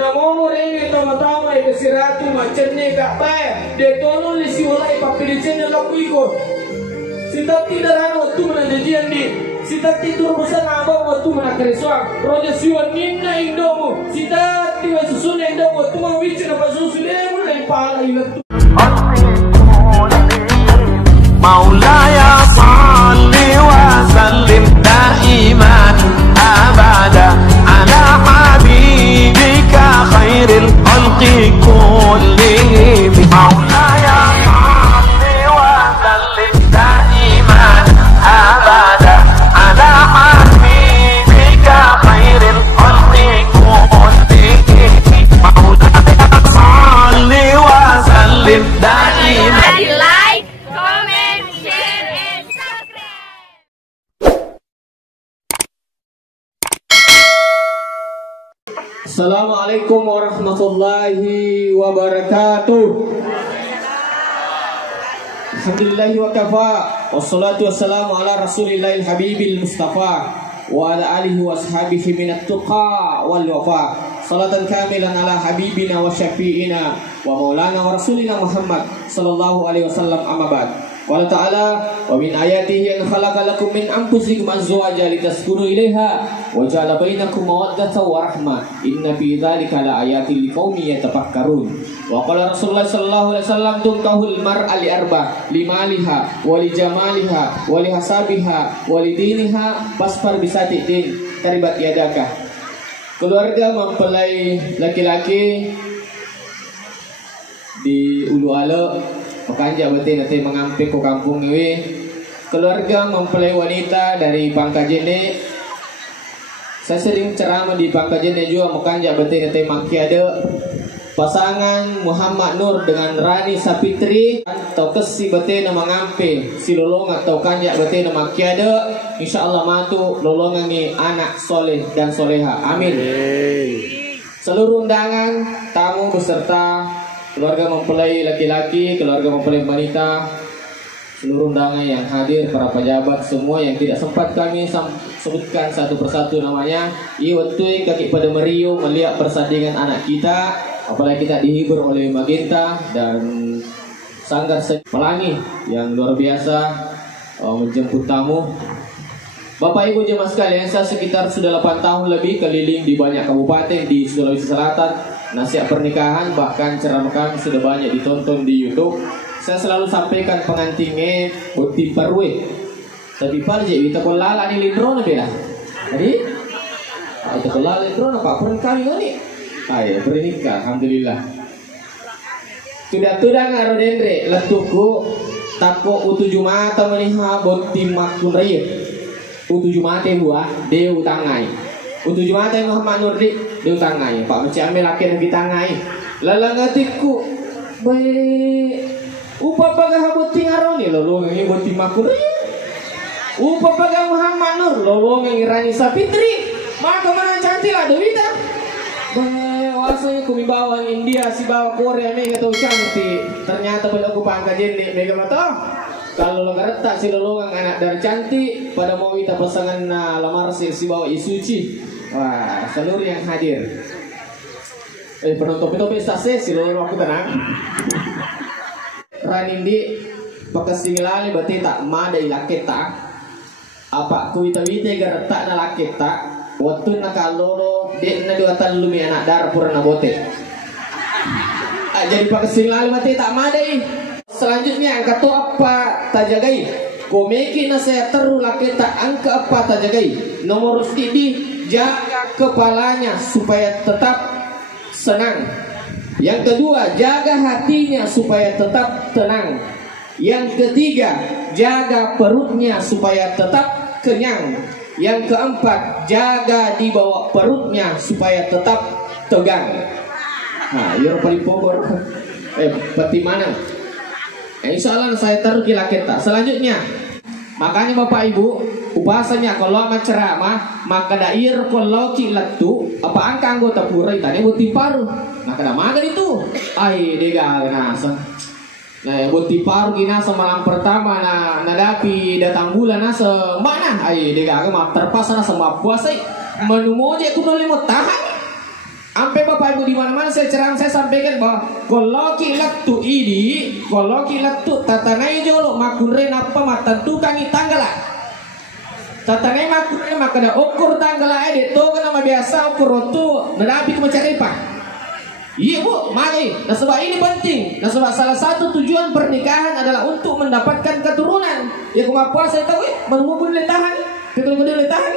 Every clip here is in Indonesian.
Namomo ringi tama-tama ikasiratu macamnya gak baik. Dia tolong lisi walai papilicennya laku ikut. Sita tidak rana waktu menajajian di. Sita tidur besar abang waktu menakeresuang. Roja siwan nina indomu. Sita tiba susun indomu waktu mawicin apa susu dia mulai pala ilat. Maulaya salli wa sallim daiman abada ala habibika khairil khalqi kullihim. Maulaya salli wa sallim daiman abada ala habibika khairil khalqi kullihim. Maulaya salli wa sallim daiman. Assalamualaikum warahmatullahi wabarakatuh. Alhamdulillahi wa kafa. Wassalatu wassalamu ala rasulillahil habibil mustafa wa ala alihi wa ashabihi minat tuqa wal wafa. Salatan kamilan ala habibina wa syafi'ina wa maulana wa rasulina Muhammad sallallahu alaihi wasallam, amma ba'd. Qala ta'ala wa min ayatihi an khalaqa lakum min anfusikum azwajan litaskunu ilaiha wa ja'ala bainakum mawaddatan wa rahmah inna fi dzalika la ayatin liqaumin yatafakkarun. Wa qala Rasulullah sallallahu alaihi wasallam tunkahul mar'a li arba limaliha wa li jamaliha wa li hasabiha wa li diniha fasfar bisati din taribat yadaka. Keluarga mempelai laki-laki di Ulu Ale Pekanja berarti nanti mengampi ke kampung ini. Keluarga mempelai wanita dari Pangkajene. Saya sering ceramah di Pangkajene juga. Pekanja berarti nanti maki ada pasangan Muhammad Nur dengan Rani Sapitri atau kesi berarti nama mengampi si lolong atau kanja berarti nama maki ada. Insya Allah matu lolongan ini anak soleh dan soleha. Amin. Seluruh undangan tamu beserta keluarga mempelai laki-laki, keluarga mempelai wanita, seluruh undangan yang hadir, para pejabat semua yang tidak sempat kami sebutkan satu persatu namanya. Iwatui kaki pada meriu melihat persandingan anak kita, apalagi kita dihibur oleh Magenta dan Sanggar Pelangi yang luar biasa menjemput tamu. Bapak Ibu jemaah sekalian, saya sekitar sudah 8 tahun lebih keliling di banyak kabupaten di Sulawesi Selatan. Nasihat pernikahan bahkan ceramah kami sudah banyak ditonton di YouTube. Saya selalu sampaikan pengantinnya boti parwe. Tapi parje kita kolala ni lindro na bela. Jadi kita kolala lindro na pak pernikahan ini. Ayo pernikah alhamdulillah. Sudah ngaro dendre letuku tako utuju mata meniha boti makun raya. Utuju mata buah deu tangai. Untuk Jumat yang Muhammad Nurdi di tangai Pak Macam ambil laki yang ditangai lalangatiku baik upah baga habuti ngaroni lolong yang buti makun upah baga Muhammad Nur lolong yang Rani Sapitri maka mana cantik lah Dewita baik wasanya kumi bawang India si bawa Korea mega tau cantik ternyata pada aku pangkajen nih mega mata. Kalau lo retak si lolongan anak dari cantik pada mau kita pasangan lamar si bawa Isuci. Wah, seluruh yang hadir. Penonton itu stase si lolong aku tenang. Ranindi pakai singilali berarti tak mada ilaketa. Apa kuita-wita geretak na laketa. Waktu na kalolo dek na diwatan lumi anak dar pura na bote. Jadi pakai singilali berarti tak mada Selanjutnya angka to apa tajagai komeki na saya teru laketa angka apa tajagai nomor stidi jaga kepalanya supaya tetap senang. Yang kedua jaga hatinya supaya tetap tenang. Yang ketiga jaga perutnya supaya tetap kenyang. Yang keempat jaga di bawah perutnya supaya tetap tegang. Nah, yor paling pokok peti mana? Insya Allah saya taruh kila kita. Selanjutnya, makanya Bapak Ibu, upasanya kalau sama ceramah, maka dair kalau kilatu apa angka anggota pura tadi buti paru, maka dah makan itu. Ai dega nasa. Nah, buti paru gina semalam pertama nadapi datang bulan nasa mana? Ai dega mah terpaksa nasa puasa. Menu moje aku boleh mau tahan. Sampai Bapak Ibu di mana-mana saya sampaikan bahwa kalau kilat tu ini, kalau kilat tu tatanai jolo makunre napa matentukan tanggal. Tatanai makunre makana ukur tanggal ede to kana biasa ukur tu nerapi ke mencari pa. Iya Bu, mari. Nah sebab ini penting. Nah sebab salah satu tujuan pernikahan adalah untuk mendapatkan keturunan. Ya kumapa saya tahu menunggu letahan. Kita letahan.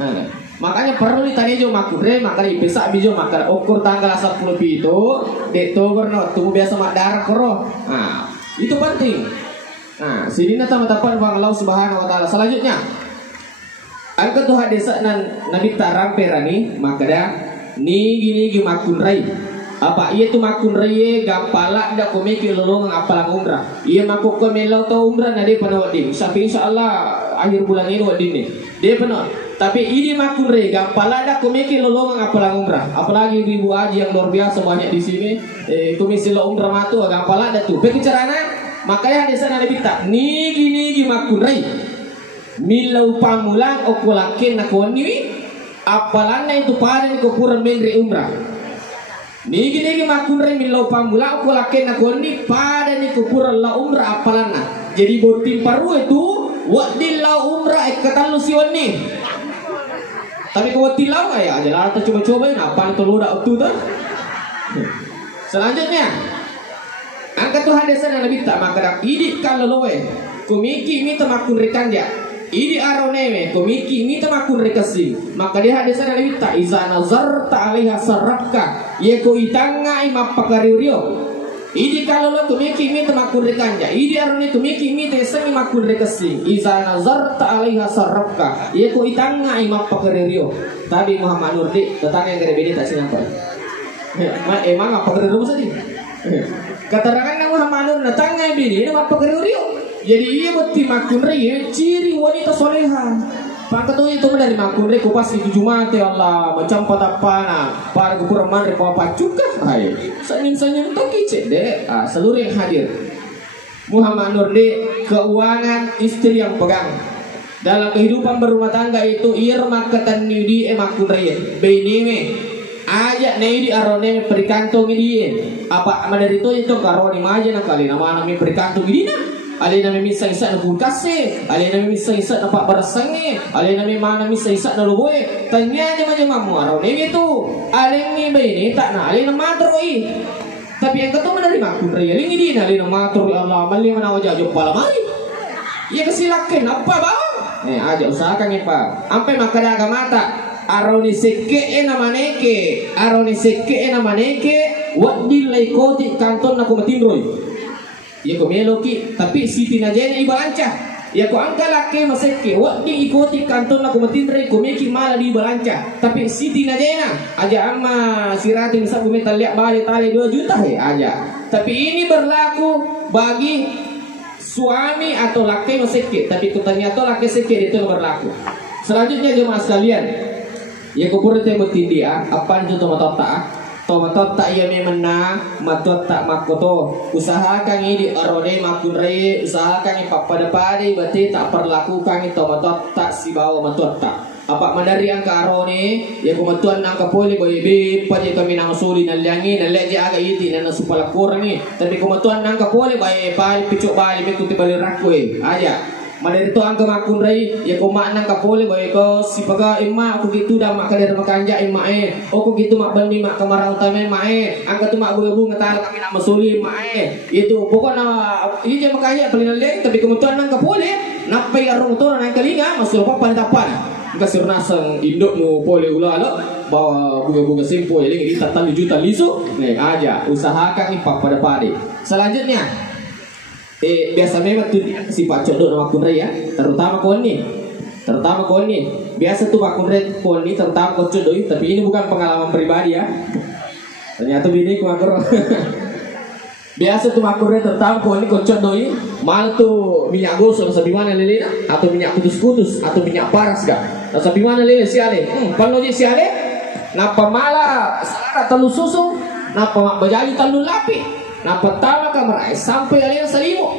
Nah, makanya perlu ditanya jo makure, makanya bisa bijo makanya ukur tanggal 10 itu, deto korno tubuh biasa mak darah koro. Nah, itu penting. Nah, sini teman-teman Bang Allah Subhanahu wa taala. Selanjutnya, angka tuh desa nabi taramperani makanya ni gini makunrai. Apa iya tu makunrai gampala dak komeki lolong apalang umrah. Iya makuk komelo to umrah nade pada wadim. Sampai insyaallah akhir bulan ini wadim nih. Dia penuh. Tapi ini makunre gampala dak komeki lolong apalang umrah. Apalagi ibu haji yang luar biasa banyak di sini. Komisi lo umrah matu gampala dak tu. Berbicarana makanya desa nade bita. Ni gini makunrai. Milau pamulang okulaken nakoni apalana itu pada kekuran menri umrah. Nigi makunre milau pamula aku laken nakoni pada ni kekuran la umrah apalana. Jadi botim paru itu wadil la umrah ikatan lusioni. Tapi kalau tilau ya jalan kita coba-coba apa itu lo dak tu tuh. Selanjutnya angkat Tuhan desa yang lebih tak maka idik kalau loe komiki minta makunre kanja. Ini aroneme komiki ini temakun rekasi maka dia hadis ada lebih tak iza nazar ta'aliha sarrafka ye ko itanga ima pakariurio ini kalau lo komiki ini temakun rekanja ini arone komiki ini tesang imakun rekasi iza nazar ta'aliha sarrafka ye ko itanga ima pakariurio tadi Muhammad Nurdi tetangga yang gede beda tak sinapa emang apa pakariurio tadi keterangan Muhammad Nur tetangga yang beda ini apa pakariurio. Jadi ia beti makunri ciri wanita soleha. Pak ketua itu dari makunri kupas itu Jumat ya Allah macam patapana para kurang mandri apa juga. Hai. Senyum tu kicik deh. Seluruh yang hadir. Muhammad Nurdi keuangan istri yang pegang. Dalam kehidupan berumah tangga itu irma ketanudi makunri benime. Aja nih di arone perikantong ini. Apa dari itu karoni aja nak kali nama perikantong ini na. Alina may misa-isa na bulkase, alina may misa-isa na pabarsangi, alina may mana misa-isa na luboy. Tanya niya mamu araw na itu. Aling may bayini tak na alina matroi. Tapi yang ketemu dari makun raya ling ini alina matroi Allah mali mana wajah jok pala mari. Iya kesilakin apa bang? Aja usahakan ya Pak. Sampai makadaga mata. Araw ni seke na maneke, araw ni seke na maneke, wadil laikoti kanton na kumatinroy. Ya ko meloki tapi siti najena iba lanca ya ko angka laki maseke wadi ikuti kanton aku matindre ko meki mala di balanca tapi siti najena aja amma siratin sabu metal liak bali tali 2 juta aja tapi ini berlaku bagi suami atau laki maseke tapi ternyata laki seke itu berlaku. Selanjutnya jemaah sekalian ya ko pura temo tindia apa itu tomatota tomatot tak iya memena matot tak makoto usahakan ini arone makunre usahakan ini papadapari berarti tak perlakukan itu tomatot tak si bawa matot tak apa mandari angka arone ya kumatuan angka poli boybe paje kami nang suli nalangi nalaji aga iti nang supala kurangi tapi kumatuan angka poli bae pal picuk bali mekuti bali rakwe aja Madari to angka makunrai ya ko makna kapole boy ko sipaga imma aku gitu dah mak kader makanja imma aku gitu mak bandi mak kamarang utama imma angka tu mak bu ngetal kami nak masuli imma itu pokoknya ini je makanya pelinaleng tapi kemudian nang kapole napai arung to nang kalinga masul pa pantapan ka surnasang indok mo pole ulalo bawa buga-buga simpo ya ini tatan juta lisu aja usahakan ipak pada pade. Selanjutnya biasa memang tuh si Pak Codok nama kunre ya, terutama koni biasa tuh Pak kunre koni terutama Pak Codok tapi ini bukan pengalaman pribadi ya, ternyata bini kuakur biasa tuh Pak kunre terutama koni Codok mal tuh minyak gosok sabi mana lele atau minyak kutus atau minyak paras gak, sabi mana lele siale, panoji siale, napa malah salah telu susu, napa bajali telu lapi. Nah pertama kamar sampai kalian selimu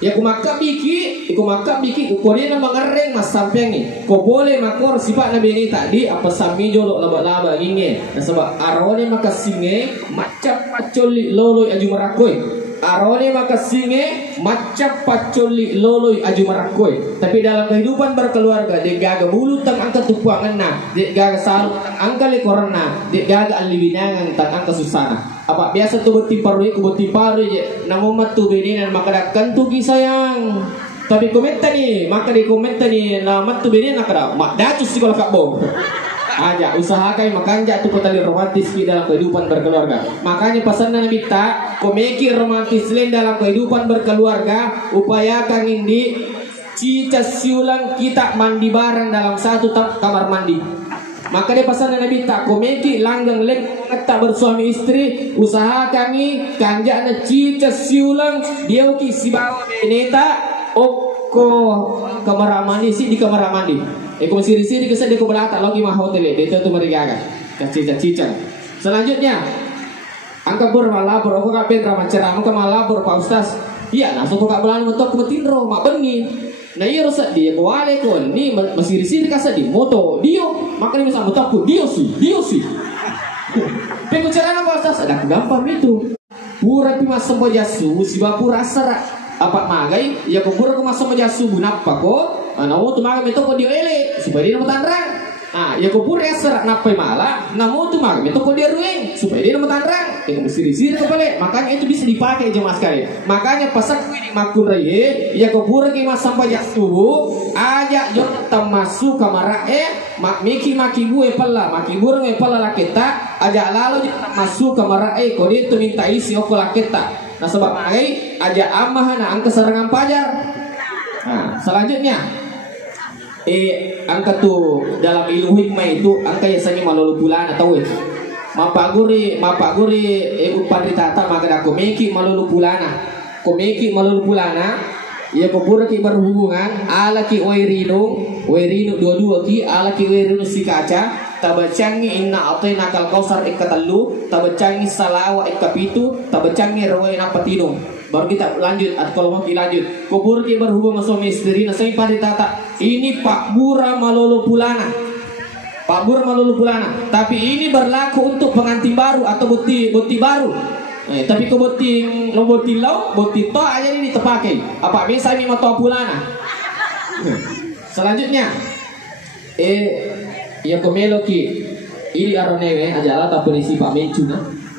Ya kumakap biki, ko dia na mangareng mas sampeng ni. Ko boleh makor sifat na bini tadi apa sami jolo laba-laba gini. Nasaba arone makasinge macap pacoli loloy aju marakoy. Arone makasinge macap pacoli loloy aju marakoy. Tapi dalam kehidupan berkeluarga dia gaga bulu tang angka tupuangan na, dia gaga salu tang angka lekoran na, dia gaga alibinangan tang angka susana. Apa biasa tu beti parui je namo matu bini dan maka kantu ki sayang tapi komenta ni maka di komenta ni na matu bini nak ada mak dacus si kalau kakbo aja usahakan makanya tu petali romantis di dalam kehidupan berkeluarga. Makanya pesan Nabi kita komeki romantis lain dalam kehidupan berkeluarga, upayakan ini cica siulang kita mandi bareng dalam satu kamar mandi. Maka dia pesan Nabi tak komeki langgang lek tak bersuami istri, usaha kami kanja na cica siulang dia ki si bawa beneta oko kamar mandi si di kamar mandi. Eko siri-siri kesal dia ko belata lagi mah hotel dia tu marigaga cica. Selanjutnya angka bor malabor aku kapen ramah ceramah ke malabor Pak Ustaz. Iya langsung kok belan mentok ke betinro mak bengi. Nah iya rusak dia kuale kon ni masiri-siri kasar di moto dio makanya bisa motoku dio sih. Peko cara apa Ustaz ada gampang itu. Pura pi masam jasu si bapura asara apa magai ya ko pura ko masam jasu bunapa ko ana mo tumaga meto ko dio ele supaya dia matanrang. Ya ko pura asara napai mala namo tumaga meto ko dia rueng supaya dia matanrang. Yang bersiri-siri kepala makanya itu bisa dipakai jemaah sekalian. Makanya pasak ini makun raya ya ko pura ki masam jasu aja yo tamasu kamara mak miki maki bue pala maki burung pala laketa aja lalu masuk kamar ko dia tu minta isi oko laketa. Nah sebab ai aja amah na angka serangan pajar. Nah selanjutnya angka tu dalam ilmu hikmah itu angka yang sangat malolo bulan atau mapaguri upari tata maka aku miki malolo bulana ya kubur ki berhubungan ala ki wairino dua-dua ki ala ki wairino si kaca tabacangi inna atina kal kausar ikatalu tabacangi salawa ikapitu tabacangi rawain apatino. Baru kita lanjut kalau mau lanjut kubur ki berhubungan suami istri nasai tata ini Pak Bura malolo pulana tapi ini berlaku untuk pengantin baru atau boti baru. Tapi kau boti to aja ini terpakai. Apa bisa ini motor pulana? Selanjutnya, ya komelo ki ini aronewe aja lah tak polisi Pak Mencu na.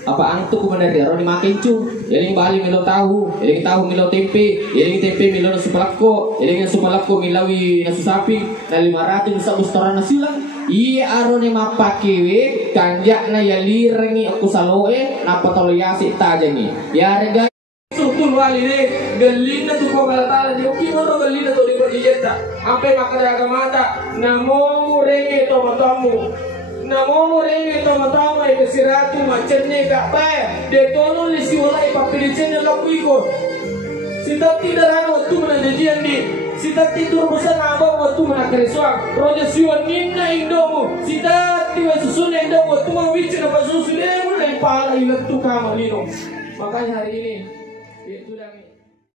Apa antuk kumandar dia aroni makin cu. Jadi bali milo tahu milo tempe, jadi tempe milo nasi pelako, jadi nasi pelako milawi nasi sapi, na 500 bisa ustaran nasi lang. Iya arone mapakewe kanjak na yalirengi aku saloe napa tolo yasi tajangi ya rega sutul wali de galina tu ko balatala di oki moro galina to di berjeta ampe makada mata namo renge to matamu e kesiratu macenne gak pa de tono li siwala e papiricene lokuiko sita tidarano tu menajian di sita tidur besar abang waktu menakariswang roja siwan ninna indomu sita tiwa susun indomu waktu mau bicara apa susun mulai pala ilat tu kamalino. Makanya hari ini